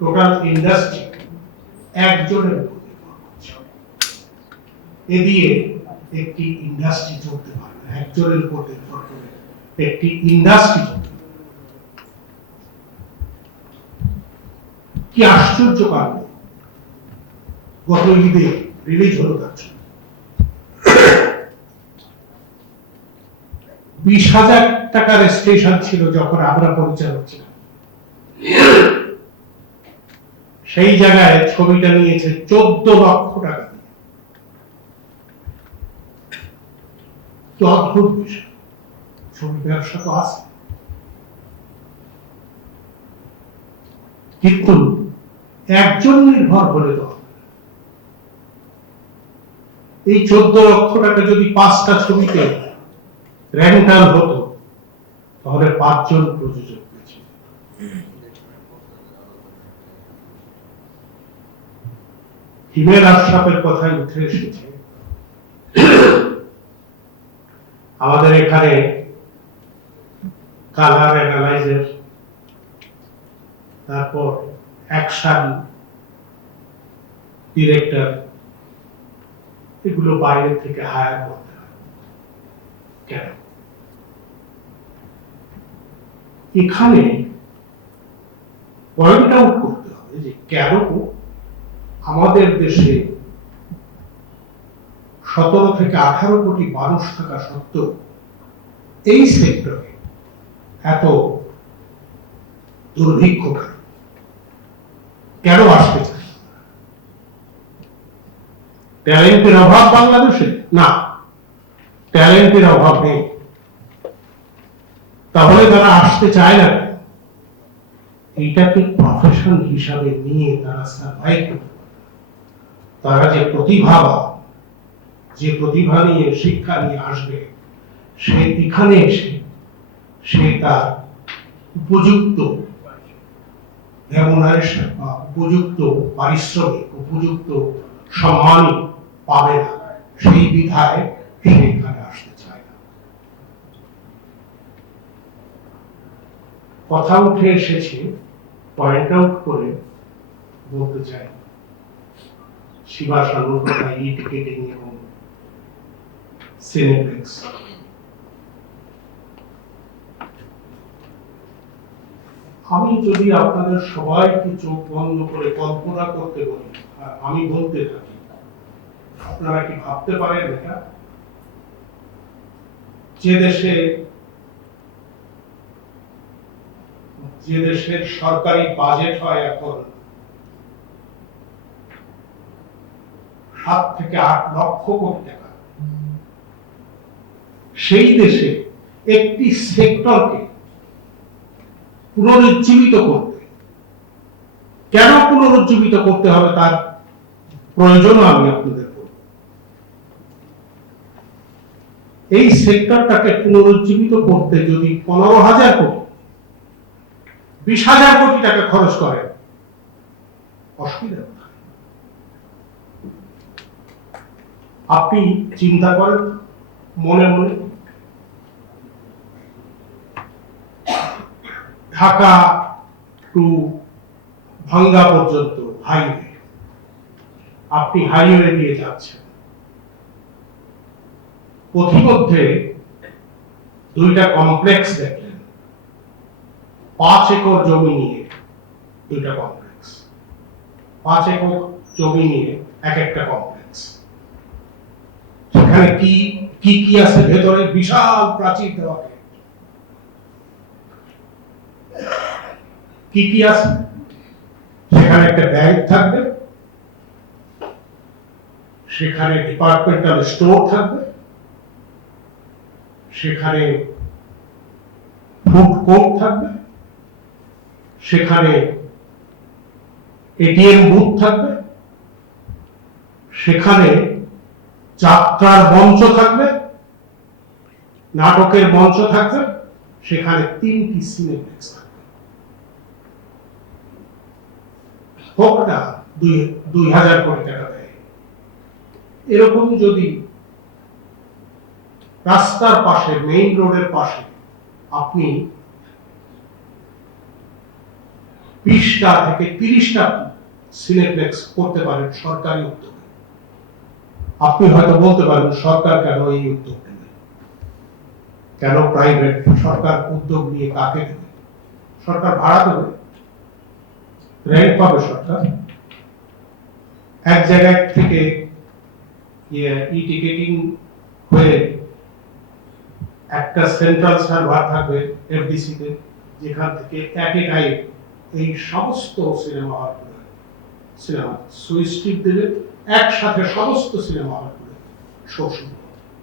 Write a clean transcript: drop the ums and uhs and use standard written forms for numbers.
Total industry একজনের উপর নির্ভর করছে। এ দিয়ে একটি ইন্ডাস্ট্রি চলতে পারে না, একজনের উপর নির্ভর করে একটি ইন্ডাস্ট্রি চলতে পারে। কি আশ্চর্য কাণ্ড! গত ঈদে রিলিজ হলো তার ছবি। 20,000 টাকার স্টেশন ছিল যখন আমরা পরিচালক ছিলাম, সেই জায়গায় ছবিটা নিয়েছে 14 লক্ষ টাকা দিয়ে। কি অদ্ভুত বিষয়! ছবি ব্যবসা তো আছে, কিন্তু একজন নির্ভর হলে তো এই 14 লক্ষ টাকা যদি 5টা ছবিতে রেন্টাল হতো, তাহলে 5 জন প্রযোজক পেয়েছে। হিমেল আশরাফের কথাই উঠে এসেছে। আমাদের এখানে কালার অ্যানালাইজার, তারপর অ্যাকশন ডিরেক্টর, এগুলো বাইরে থেকে হায়ার করতে হয়। কেন? এখানে পয়েন্ট আউট করতে হবে যে কেন আমাদের দেশে 17 থেকে 18 কোটি মানুষ থাকা সত্ত্বেও এই সেক্টরে এত দুর্ভিক্ষ কেন আসতে চায়? ট্যালেন্টের অভাব বাংলাদেশে? না, ট্যালেন্টের অভাব নেই। তাহলে তারা আসতে চায় না। এইটাকে প্রফেশন হিসাবে নিয়ে তারা সার্ভাইভ করতে পারে। তারা যে প্রতিভা নিয়ে শিক্ষা নিয়ে আসবে, সে এখানে এসে সে তার উপযুক্ত রেমুনারেশন বা উপযুক্ত পারিশ্রমিক, উপযুক্ত সম্মান পাবে না। সেই বিধায় সে এখানে আসতে চায় না। কথা উঠে এসেছে, পয়েন্ট আউট করে বলতে চাই, শিবা শানুর কথা, ই টিকেটিং এবং সিনেপ্লেক্স। আমি যদি আপনাদের সবাইকে চোখ বন্ধ করে কল্পনা করতে বলি, আমি বলতে থাকি, আপনারা কি ভাবতে পারেন এটা? যে দেশের সরকারি বাজেট হয় এখন 7 থেকে 8 লক্ষ কোটি টাকা, সেই দেশে একটি সেক্টরকে পুনরুজ্জীবিত করতে, কেন পুনরুজ্জীবিত করতে হবে তার প্রয়োজন আমি আপনাদের বলব। এই সেক্টরটাকে পুনরুজ্জীবিত করতে যদি 15,000 কোটি 20,000 কোটি টাকা খরচ করে, অসুবিধা কোথায়? আপনি চিন্তা করেন মনে মনে, ঢাকা টু ভাঙ্গা পর্যন্ত হাইওয়ে, আপনি হাইওয়ে দিয়ে যাচ্ছেন, পথিমধ্যে 2টা কমপ্লেক্স দেখলেন, 5 একর জমি নিয়ে 2টা কমপ্লেক্স, 5 একর জমি নিয়ে এক একটা কমপ্লেক্স। সেখানে কি কি কি আছে ভেতরে? বিশাল প্রাচীর দেওয়া, কি কি আছে? সেখানে একটা ব্যাংক থাকবে, সেখানে ডিপার্টমেন্টাল স্টোর থাকবে, সেখানে ফুড কোর্ট থাকবে, সেখানে এটিএম বুথ থাকবে, সেখানে যাত্রার মঞ্চ থাকবে, নাটকের মঞ্চ থাকবে, সেখানে 3টি সিনেপ্লেক্স থাকবে। হোক না 2,000 কোটি টাকা দেয়। এরকম যদি রাস্তার পাশে, মেইন রোডের পাশে আপনি 20টা থেকে 30টা সিনেপ্লেক্স করতে পারেন সরকারি উদ্যোগে। আপনি হয়তো বলতে পারেন সরকার কেন এই উদ্যোগ নেবে, কেন প্রাইভেট? সরকার উদ্যোগ নিয়ে কাকে দেবে? সরকার ভাড়া দেবে, রেন্ট পাবে সরকার। এক জায়গায় থেকে ই টিকেটিং হয়ে একটা সেন্ট্রাল সার্ভার থাকবে এফডিসি তে, যেখান থেকে এট এ টাইম এই সমস্ত সিনেমা হলগুলো সিনেমা সুইচ টিপ দেবে, একসাথে সমস্ত সিনেমা হলগুলো শো শুরু